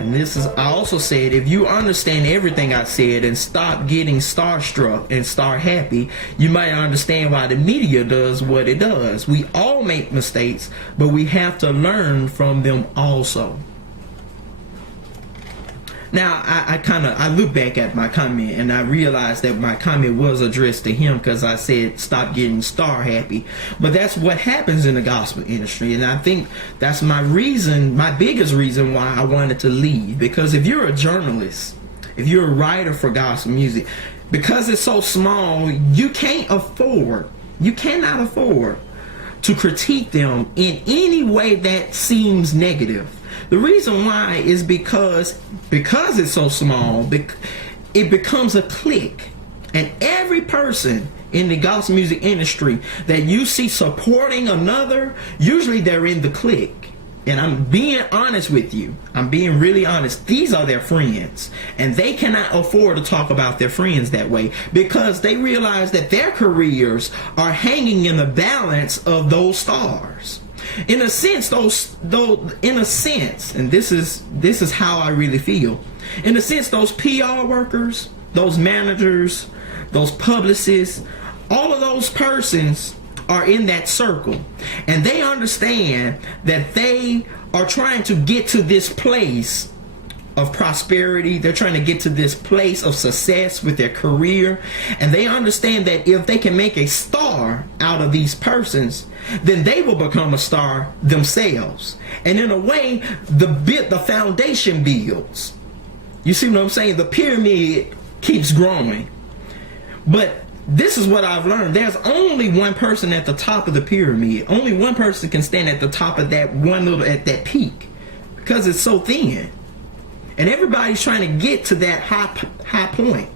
And this is, I also said, if you understand everything I said and stop getting starstruck and start happy, you might understand why the media does what it does. We all make mistakes, but we have to learn from them also. Now, I look back at my comment and I realized that my comment was addressed to him because I said stop getting star happy. But that's what happens in the gospel industry, and I think that's my reason, my biggest reason why I wanted to leave. Because if you're a journalist, if you're a writer for gospel music, because it's so small, you cannot afford to critique them in any way that seems negative. The reason why is because it's so small, it becomes a clique. And every person in the gospel music industry that you see supporting another, usually they're in the clique. And I'm being honest with you. I'm being really honest. These are their friends. And they cannot afford to talk about their friends that way because they realize that their careers are hanging in the balance of those stars. In a sense, and this is how I really feel. In a sense, those PR workers, those managers, those publicists, all of those persons are in that circle, and they understand that they are trying to get to this place of prosperity. They're trying to get to this place of success with their career, and they understand that if they can make a star out of these persons, then they will become a star themselves. And in a way, the foundation builds. You see what I'm saying? The pyramid keeps growing. But this is what I've learned. There's only one person at the top of the pyramid. Only one person can stand at the top of that at that peak, because it's so thin. And everybody's trying to get to that high point.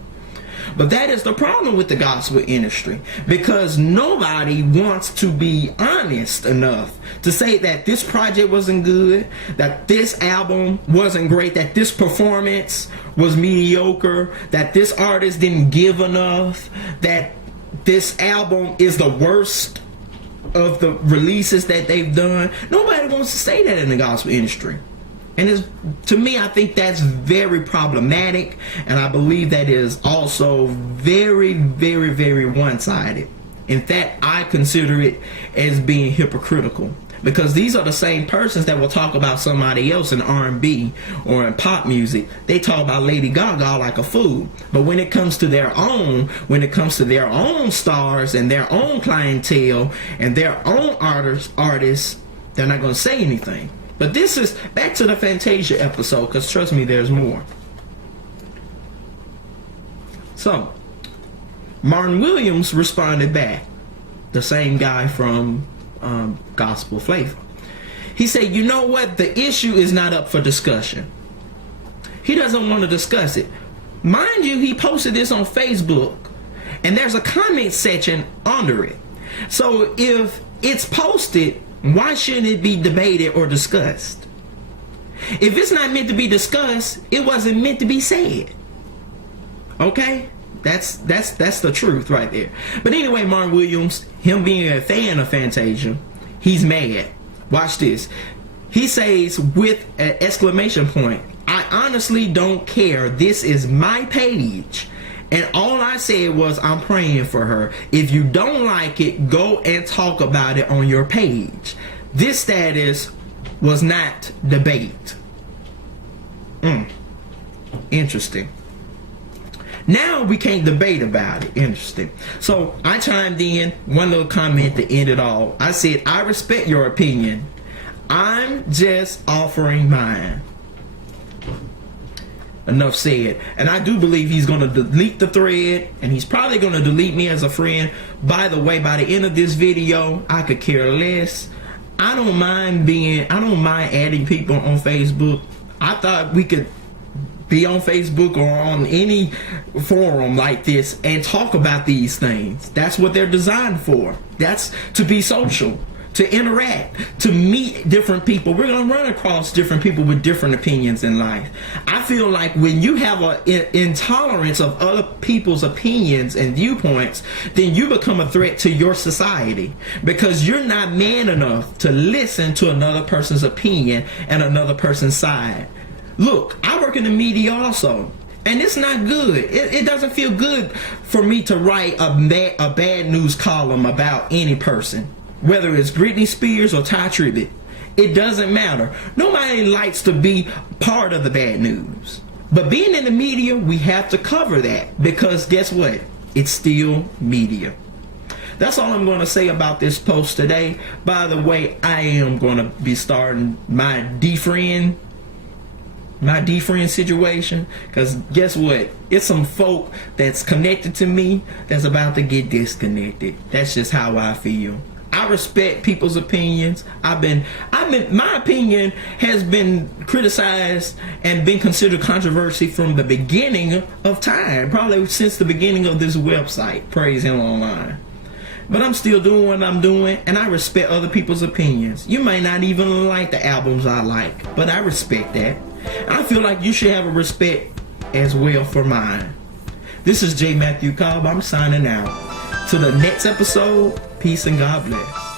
But that is the problem with the gospel industry, because nobody wants to be honest enough to say that this project wasn't good, that this album wasn't great, that this performance was mediocre, that this artist didn't give enough, that this album is the worst of the releases that they've done. Nobody wants to say that in the gospel industry. And to me, I think that's very problematic, and I believe that is also very, very, very one-sided. In fact, I consider it as being hypocritical, because these are the same persons that will talk about somebody else in R&B or in pop music. They talk about Lady Gaga like a fool, but when it comes to their own stars and their own clientele and their own artists, they're not going to say anything. But this is back to the Fantasia episode, because trust me, there's more. So, Martin Williams responded back, the same guy from Gospel Flavor. He said, you know what? The issue is not up for discussion. He doesn't want to discuss it. Mind you, he posted this on Facebook, and there's a comment section under it. So if it's posted, why shouldn't it be debated or discussed? If it's not meant to be discussed, it wasn't meant to be said. Okay? That's the truth right there. But anyway, Martin Williams, him being a fan of Fantasia, he's mad. Watch this. He says with an exclamation point, I honestly don't care. This is my page. And all I said was, I'm praying for her. If you don't like it, go and talk about it on your page. This status was not debate. Interesting. Now we can't debate about it. Interesting. So I chimed in, one little comment to end it all. I said, I respect your opinion. I'm just offering mine. Enough said. And I do believe he's going to delete the thread, and he's probably going to delete me as a friend. By the way, by the end of this video, I could care less. I don't mind adding people on Facebook. I thought we could be on Facebook or on any forum like this and talk about these things. That's what they're designed for. That's to be social, to interact, to meet different people. We're going to run across different people with different opinions in life. I feel like when you have an intolerance of other people's opinions and viewpoints, then you become a threat to your society, because you're not man enough to listen to another person's opinion and another person's side. Look, I work in the media also, and it's not good. It doesn't feel good for me to write a bad news column about any person, whether it's Britney Spears or Ty Tribbett. It doesn't matter. Nobody likes to be part of the bad news. But being in the media, we have to cover that, because guess what? It's still media. That's all I'm going to say about this post today. By the way, I am going to be starting my defriend situation, because guess what? It's some folk that's connected to me that's about to get disconnected. That's just how I feel. I respect people's opinions. My opinion has been criticized and been considered controversy from the beginning of time, probably since the beginning of this website, Praise Him Online. But I'm still doing what I'm doing, and I respect other people's opinions. You may not even like the albums I like, but I respect that. I feel like you should have a respect as well for mine. This is J. Matthew Cobb. I'm signing out. To the next episode, peace and God bless.